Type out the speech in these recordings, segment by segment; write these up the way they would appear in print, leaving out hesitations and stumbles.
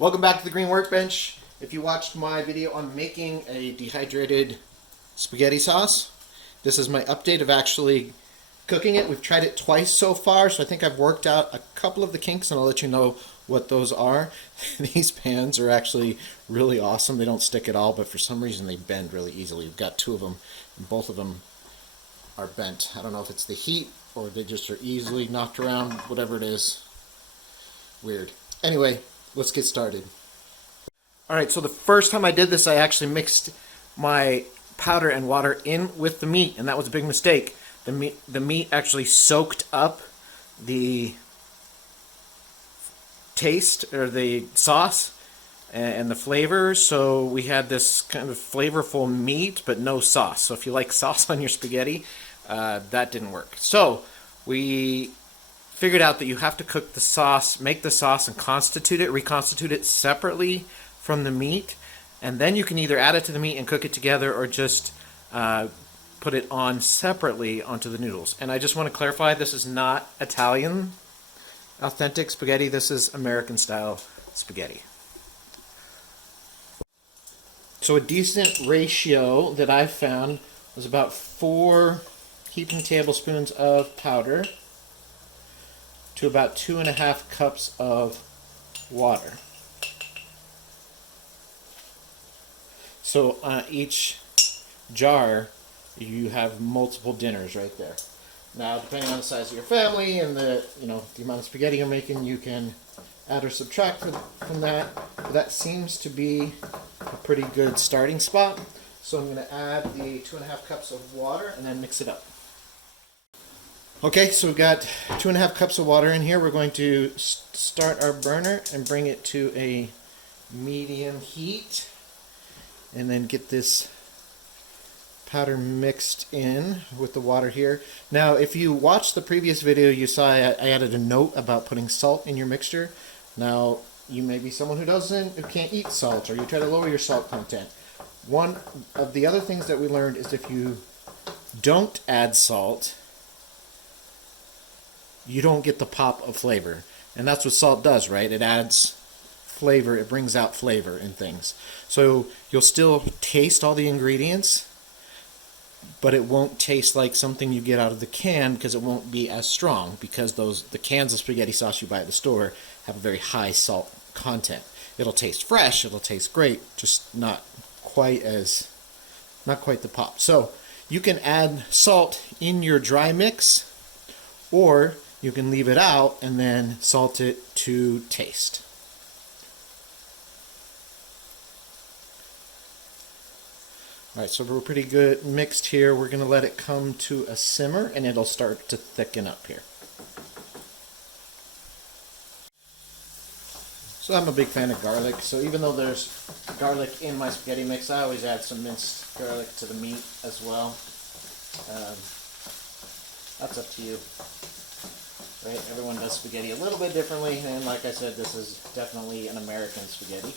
Welcome back to the Green Workbench. If you watched my video on making a dehydrated spaghetti sauce, this is my update of actually cooking it. We've tried it twice so far, so I think I've worked out a couple of the kinks, and I'll let you know what those are. These pans are actually really awesome. They don't stick at all, but for some reason they bend really easily. We've got two of them, and both of them are bent. I don't know if it's the heat or they just are easily knocked around, whatever it is. Weird. Anyway, let's get started. Alright, so the first time I did this, I actually mixed my powder and water in with the meat, and that was a big mistake. The meat actually soaked up the taste, or the sauce, and the flavor, so we had this kind of flavorful meat, but no sauce. So if you like sauce on your spaghetti, that didn't work. So we figured out that you have to cook the sauce, make the sauce and reconstitute it separately from the meat, and then you can either add it to the meat and cook it together or just put it on separately onto the noodles. And I just want to clarify, this is not Italian authentic spaghetti, this is American style spaghetti. So a decent ratio that I found was about 4 heaping tablespoons of powder to about 2.5 cups of water. So each jar, you have multiple dinners right there. Now, depending on the size of your family and the amount of spaghetti you're making, you can add or subtract from that. But that seems to be a pretty good starting spot. So I'm going to add the 2.5 cups of water and then mix it up. Okay, so we've got 2.5 cups of water in here. We're going to start our burner and bring it to a medium heat, and then get this powder mixed in with the water here. Now, if you watched the previous video, you saw I added a note about putting salt in your mixture. Now, you may be someone who can't eat salt, or you try to lower your salt content. One of the other things that we learned is if you don't add salt, you don't get the pop of flavor. And that's what salt does, right? It adds flavor, it brings out flavor in things. So you'll still taste all the ingredients, but it won't taste like something you get out of the can, because it won't be as strong, because the cans of spaghetti sauce you buy at the store have a very high salt content. It'll taste fresh, it'll taste great, just not quite the pop. So you can add salt in your dry mix, or you can leave it out and then salt it to taste. Alright, so we're pretty good mixed here. We're going to let it come to a simmer, and it'll start to thicken up here. So I'm a big fan of garlic, so even though there's garlic in my spaghetti mix, I always add some minced garlic to the meat as well. That's up to you. Right? Everyone does spaghetti a little bit differently, and like I said, this is definitely an American spaghetti.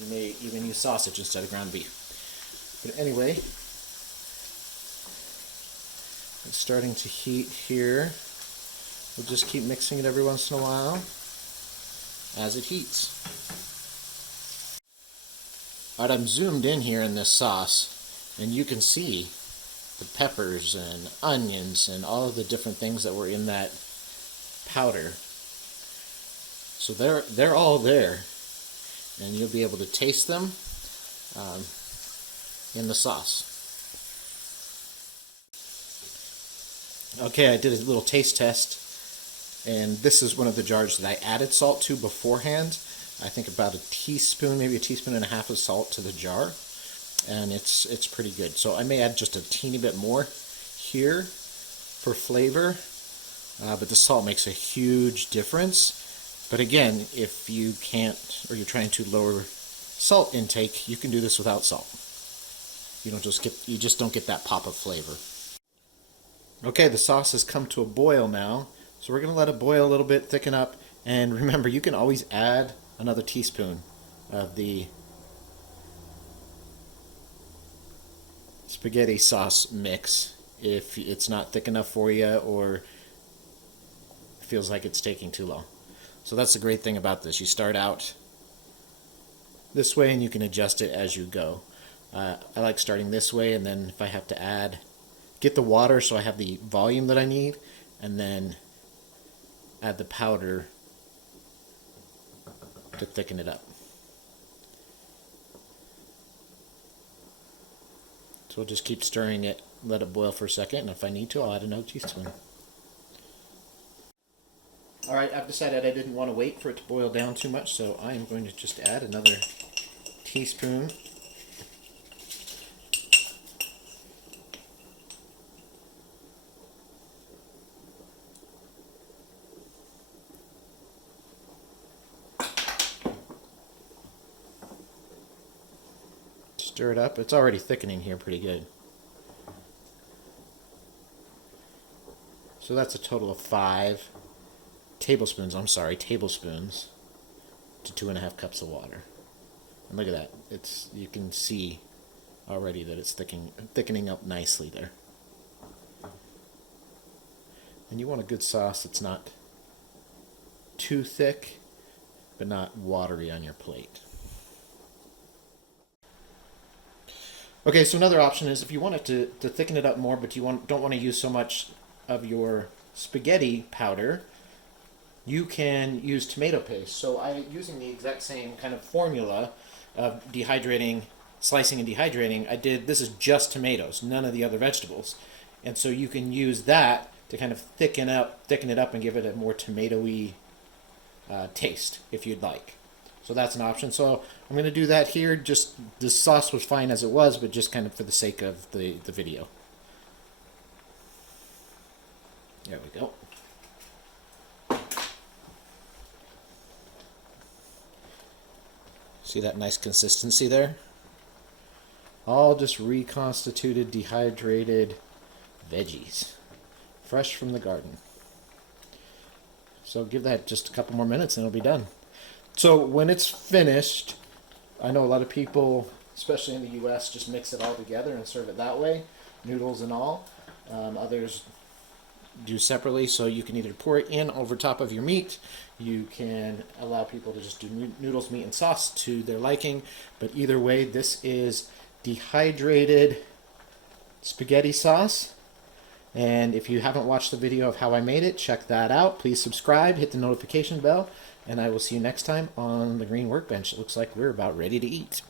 You may even use sausage instead of ground beef. But anyway, it's starting to heat here. We'll just keep mixing it every once in a while as it heats. Alright, I'm zoomed in here in this sauce, and you can see the peppers and onions and all of the different things that were in that powder. So they're all there, and you'll be able to taste them in the sauce. Okay, I did a little taste test, and this is one of the jars that I added salt to beforehand. I think about a teaspoon, maybe a teaspoon and a half of salt to the jar, and it's pretty good. So I may add just a teeny bit more here for flavor, but the salt makes a huge difference. But again, if you can't, or you're trying to lower salt intake, you can do this without salt. You just don't get that pop of flavor. Okay, the sauce has come to a boil now, so we're going to let it boil a little bit, thicken up, and remember, you can always add another teaspoon of the spaghetti sauce mix if it's not thick enough for you or feels like it's taking too long. So that's the great thing about this. You start out this way and you can adjust it as you go. I like starting this way, and then if I have to get the water so I have the volume that I need, and then add the powder to thicken it up. So we'll just keep stirring it, let it boil for a second, and if I need to, I'll add another teaspoon. Alright, I've decided I didn't want to wait for it to boil down too much, so I am going to just add another teaspoon. Stir it up. It's already thickening here pretty good. So that's a total of 5 tablespoons to 2.5 cups of water. And look at that. You can see already that it's thickening up nicely there. And you want a good sauce that's not too thick, but not watery on your plate. Okay, so another option is if you want it to thicken it up more, but you don't want to use so much of your spaghetti powder, you can use tomato paste. So using the exact same kind of formula of slicing and dehydrating, this is just tomatoes, none of the other vegetables. And so you can use that to kind of thicken it up and give it a more tomatoey taste if you'd like. So that's an option. So I'm going to do that here. Just the sauce was fine as it was, but just kind of for the sake of the video. There we go. See that nice consistency there? All just reconstituted, dehydrated veggies, fresh from the garden. So give that just a couple more minutes and it'll be done. So when it's finished, I know a lot of people, especially in the US, just mix it all together and serve it that way, noodles and all. Others do separately, so you can either pour it in over top of your meat, you can allow people to just do noodles, meat, and sauce to their liking, but either way, this is dehydrated spaghetti sauce. And if you haven't watched the video of how I made it, check that out. Please subscribe, hit the notification bell, and I will see you next time on the Green Workbench. It looks like we're about ready to eat.